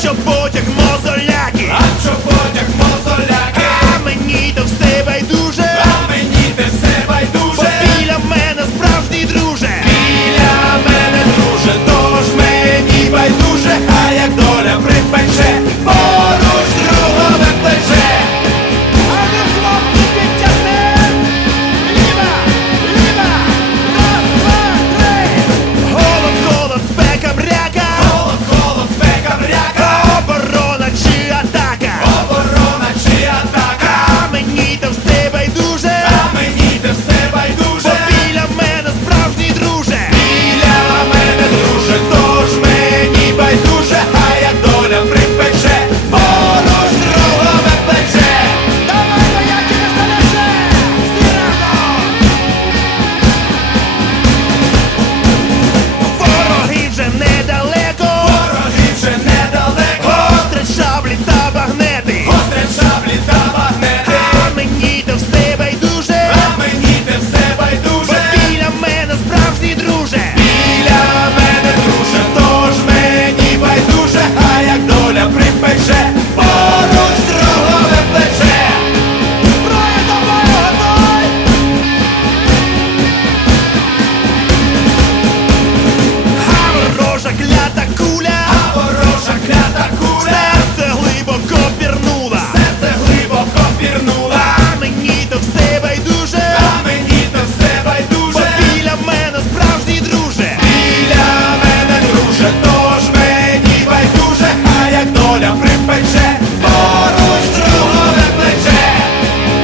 що потяг мозоляк